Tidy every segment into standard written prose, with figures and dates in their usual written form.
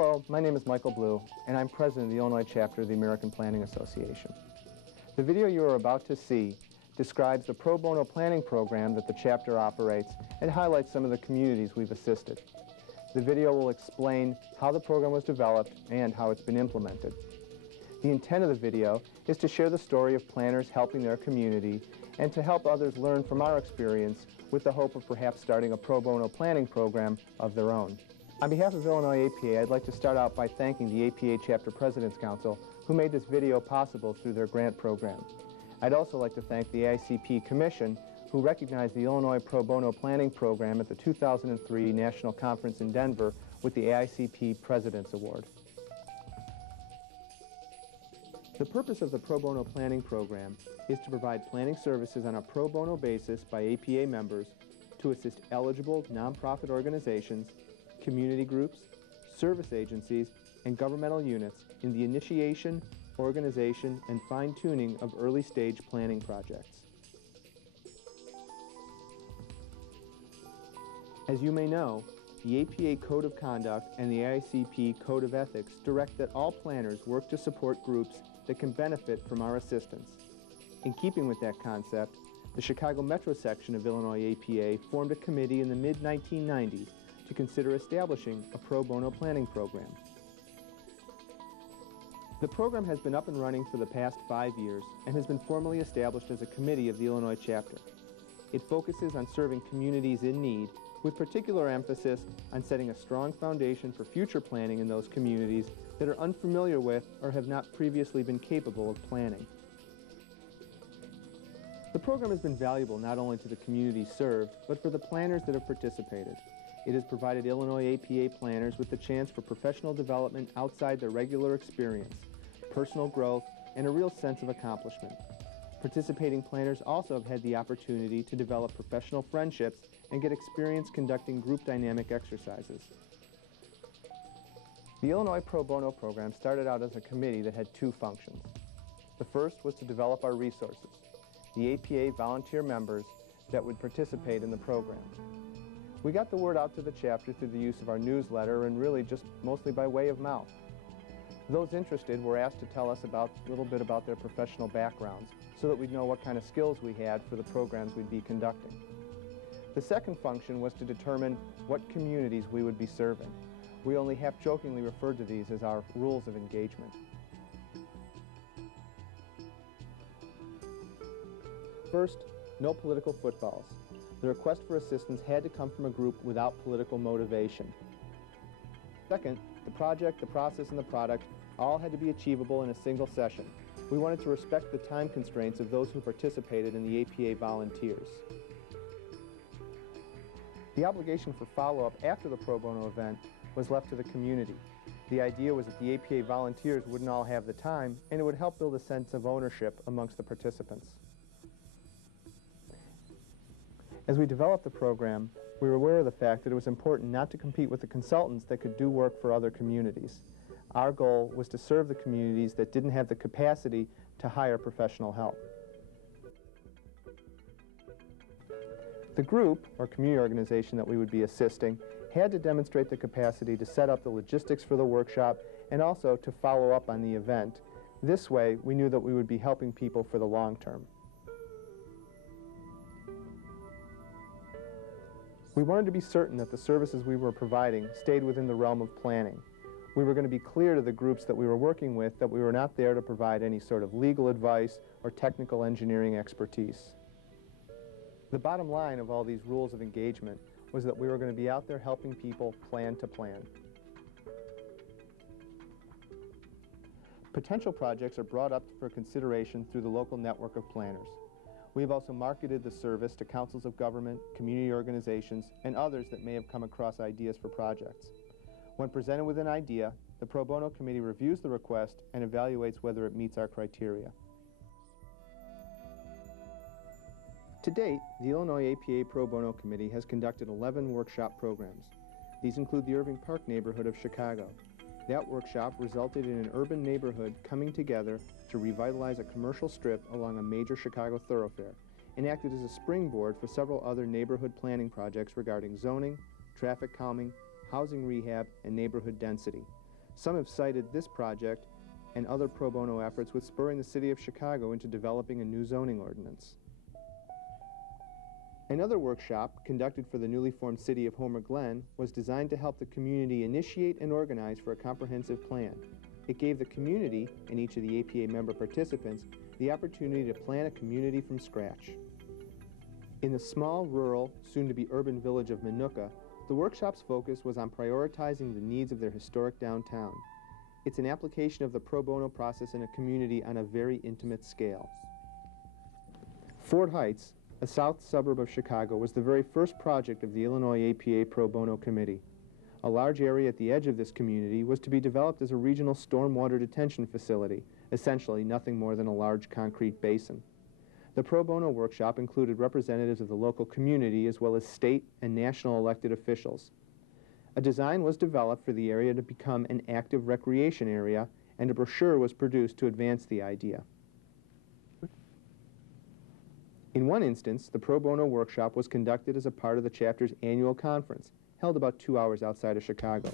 Hello, my name is Michael Blue, and I'm president of the Illinois chapter of the American Planning Association. The video you are about to see describes the pro bono planning program that the chapter operates and highlights some of the communities we've assisted. The video will explain how the program was developed and how it's been implemented. The intent of the video is to share the story of planners helping their community and to help others learn from our experience with the hope of perhaps starting a pro bono planning program of their own. On behalf of Illinois APA, I'd like to start out by thanking the APA Chapter President's Council who made this video possible through their grant program. I'd also like to thank the FAICP Commission who recognized the Illinois Pro Bono Planning Program at the 2003 National Conference in Denver with the FAICP President's Award. The purpose of the Pro Bono Planning Program is to provide planning services on a pro bono basis by APA members to assist eligible nonprofit organizations, community groups, service agencies, and governmental units in the initiation, organization, and fine-tuning of early-stage planning projects. As you may know, the APA Code of Conduct and the FAICP Code of Ethics direct that all planners work to support groups that can benefit from our assistance. In keeping with that concept, the Chicago Metro section of Illinois APA formed a committee in the mid-1990s to consider establishing a pro bono planning program. The program has been up and running for the past 5 years and has been formally established as a committee of the Illinois chapter. It focuses on serving communities in need with particular emphasis on setting a strong foundation for future planning in those communities that are unfamiliar with or have not previously been capable of planning. The program has been valuable not only to the communities served, but for the planners that have participated. It has provided Illinois APA planners with the chance for professional development outside their regular experience, personal growth, and a real sense of accomplishment. Participating planners also have had the opportunity to develop professional friendships and get experience conducting group dynamic exercises. The Illinois Pro Bono program started out as a committee that had two functions. The first was to develop our resources, the APA volunteer members that would participate in the program. We got the word out to the chapter through the use of our newsletter and really just mostly by way of mouth. Those interested were asked to tell us a little bit about their professional backgrounds so that we'd know what kind of skills we had for the programs we'd be conducting. The second function was to determine what communities we would be serving. We only half-jokingly referred to these as our rules of engagement. First, no political footballs. The request for assistance had to come from a group without political motivation. Second, the project, the process, and the product all had to be achievable in a single session. We wanted to respect the time constraints of those who participated in the APA volunteers. The obligation for follow-up after the pro bono event was left to the community. The idea was that the APA volunteers wouldn't all have the time, and it would help build a sense of ownership amongst the participants. As we developed the program, we were aware of the fact that it was important not to compete with the consultants that could do work for other communities. Our goal was to serve the communities that didn't have the capacity to hire professional help. The group, or community organization that we would be assisting, had to demonstrate the capacity to set up the logistics for the workshop and also to follow up on the event. This way, we knew that we would be helping people for the long term. We wanted to be certain that the services we were providing stayed within the realm of planning. We were going to be clear to the groups that we were working with that we were not there to provide any sort of legal advice or technical engineering expertise. The bottom line of all these rules of engagement was that we were going to be out there helping people plan to plan. Potential projects are brought up for consideration through the local network of planners. We have also marketed the service to councils of government, community organizations, and others that may have come across ideas for projects. When presented with an idea, the Pro Bono Committee reviews the request and evaluates whether it meets our criteria. To date, the Illinois APA Pro Bono Committee has conducted 11 workshop programs. These include the Irving Park neighborhood of Chicago. That workshop resulted in an urban neighborhood coming together to revitalize a commercial strip along a major Chicago thoroughfare and acted as a springboard for several other neighborhood planning projects regarding zoning, traffic calming, housing rehab, and neighborhood density. Some have cited this project and other pro bono efforts with spurring the city of Chicago into developing a new zoning ordinance. Another workshop, conducted for the newly formed city of Homer Glen, was designed to help the community initiate and organize for a comprehensive plan. It gave the community, and each of the APA member participants, the opportunity to plan a community from scratch. In the small, rural, soon-to-be urban village of Minooka, the workshop's focus was on prioritizing the needs of their historic downtown. It's an application of the pro bono process in a community on a very intimate scale. Fort Heights, a south suburb of Chicago, was the very first project of the Illinois APA Pro Bono Committee. A large area at the edge of this community was to be developed as a regional stormwater detention facility, essentially nothing more than a large concrete basin. The pro bono workshop included representatives of the local community as well as state and national elected officials. A design was developed for the area to become an active recreation area, and a brochure was produced to advance the idea. In one instance, the pro bono workshop was conducted as a part of the chapter's annual conference, held about 2 hours outside of Chicago.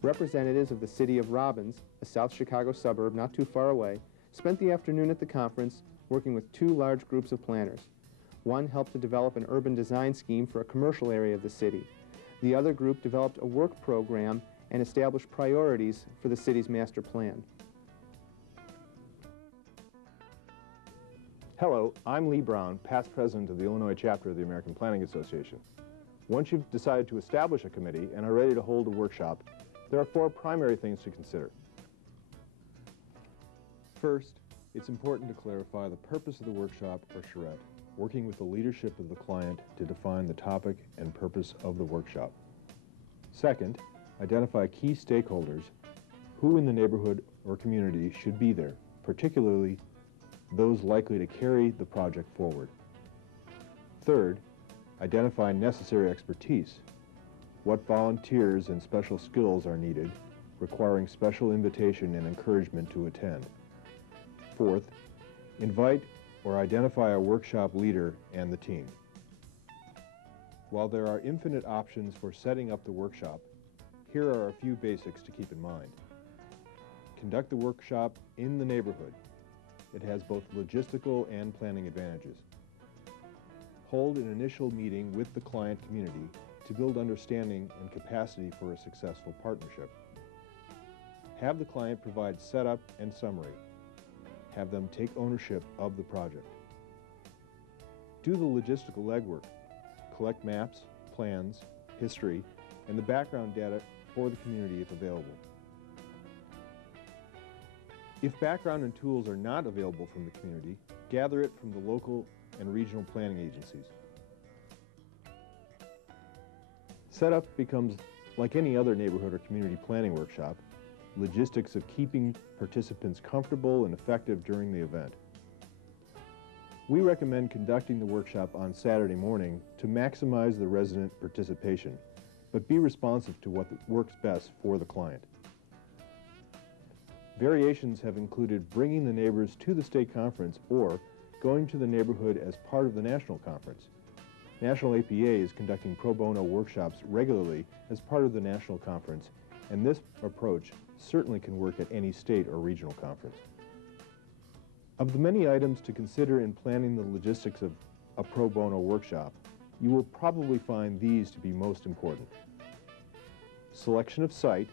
Representatives of the city of Robbins, a South Chicago suburb not too far away, spent the afternoon at the conference working with 2 large groups of planners. One helped to develop an urban design scheme for a commercial area of the city. The other group developed a work program and established priorities for the city's master plan. Hello, I'm Lee Brown, past president of the Illinois chapter of the American Planning Association. Once you've decided to establish a committee and are ready to hold a workshop, there are 4 primary things to consider. First, it's important to clarify the purpose of the workshop or charrette, working with the leadership of the client to define the topic and purpose of the workshop. Second, identify key stakeholders who in the neighborhood or community should be there, particularly those likely to carry the project forward. Third, identify necessary expertise. What volunteers and special skills are needed, requiring special invitation and encouragement to attend. Fourth, invite or identify a workshop leader and the team. While there are infinite options for setting up the workshop, here are a few basics to keep in mind. Conduct the workshop in the neighborhood. It has both logistical and planning advantages. Hold an initial meeting with the client community to build understanding and capacity for a successful partnership. Have the client provide setup and summary. Have them take ownership of the project. Do the logistical legwork. Collect maps, plans, history, and the background data for the community if available. If background and tools are not available from the community, gather it from the local and regional planning agencies. Setup becomes like any other neighborhood or community planning workshop, logistics of keeping participants comfortable and effective during the event. We recommend conducting the workshop on Saturday morning to maximize the resident participation, but be responsive to what works best for the client. Variations have included bringing the neighbors to the state conference or going to the neighborhood as part of the national conference. National APA is conducting pro bono workshops regularly as part of the national conference, and this approach certainly can work at any state or regional conference. Of the many items to consider in planning the logistics of a pro bono workshop, you will probably find these to be most important. Selection of site.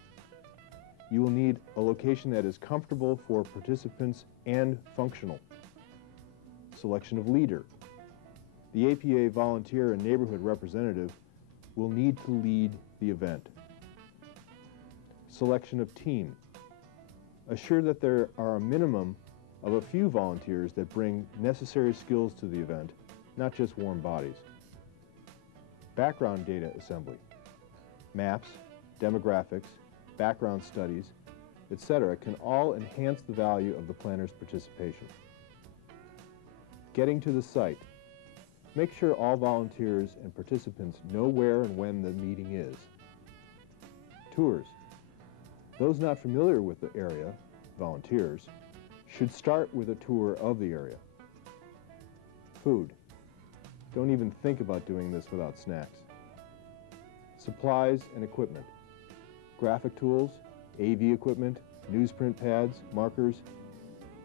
You will need a location that is comfortable for participants and functional. Selection of leader. The APA volunteer and neighborhood representative will need to lead the event. Selection of team. Assure that there are a minimum of a few volunteers that bring necessary skills to the event, not just warm bodies. Background data assembly. Maps, demographics, background studies, etc. can all enhance the value of the planner's participation. Getting to the site. Make sure all volunteers and participants know where and when the meeting is. Tours. Those not familiar with the area, volunteers, should start with a tour of the area. Food. Don't even think about doing this without snacks. Supplies and equipment. Graphic tools, AV equipment, newsprint pads, markers.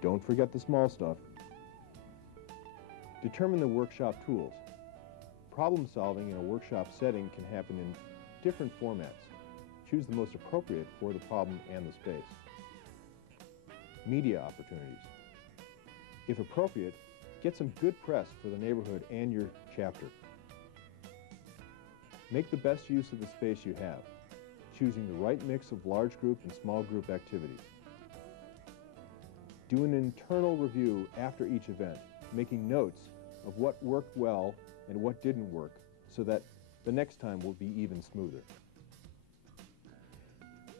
Don't forget the small stuff. Determine the workshop tools. Problem solving in a workshop setting can happen in different formats. Choose the most appropriate for the problem and the space. Media opportunities. If appropriate, get some good press for the neighborhood and your chapter. Make the best use of the space you have, choosing the right mix of large group and small group activities. Do an internal review after each event, making notes of what worked well and what didn't work, so that the next time will be even smoother.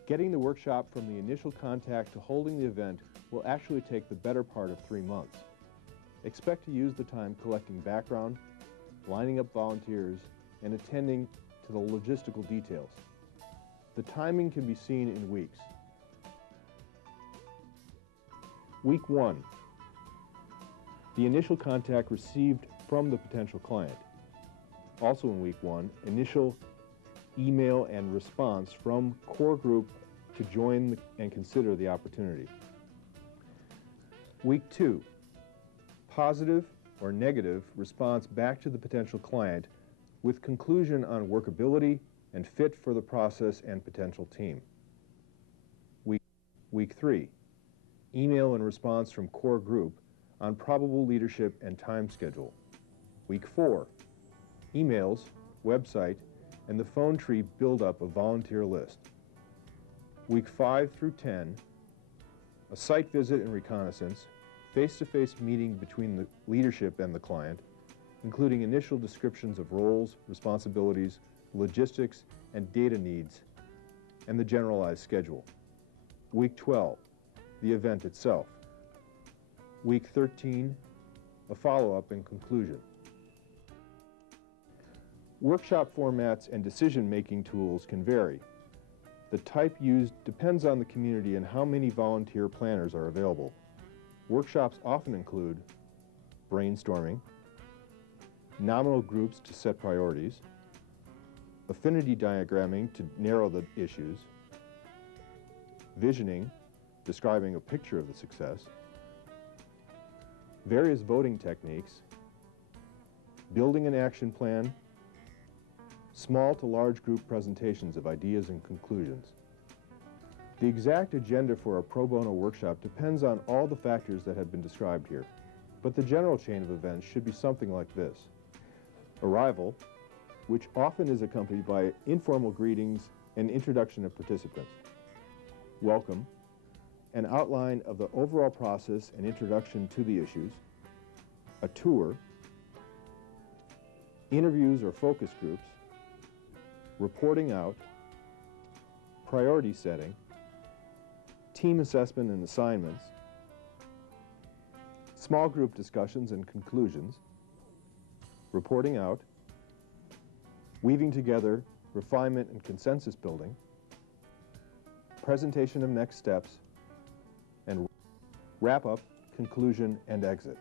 Getting the workshop from the initial contact to holding the event will actually take the better part of 3 months. Expect to use the time collecting background, lining up volunteers, and attending to the logistical details. The timing can be seen in weeks. Week 1. The initial contact received from the potential client. Also in week 1, initial email and response from core group to join and consider the opportunity. Week 2, positive or negative response back to the potential client with conclusion on workability and fit for the process and potential team. Week 3, email and response from core group on probable leadership and time schedule. Week 4, emails, website, and the phone tree build-up of volunteer list. Week 5 through 10, a site visit and reconnaissance, face-to-face meeting between the leadership and the client, including initial descriptions of roles, responsibilities, logistics, and data needs, and the generalized schedule. Week 12, the event itself. Week 13, a follow-up and conclusion. Workshop formats and decision-making tools can vary. The type used depends on the community and how many volunteer planners are available. Workshops often include brainstorming, nominal groups to set priorities, affinity diagramming to narrow the issues, visioning, describing a picture of the success, various voting techniques, building an action plan, small to large group presentations of ideas and conclusions. The exact agenda for a pro bono workshop depends on all the factors that have been described here, but the general chain of events should be something like this. Arrival, which often is accompanied by informal greetings and introduction of participants. Welcome, an outline of the overall process and introduction to the issues. A tour, interviews or focus groups, reporting out, priority setting, team assessment and assignments, small group discussions and conclusions, reporting out, weaving together refinement and consensus building, presentation of next steps, and wrap up, conclusion, and exit.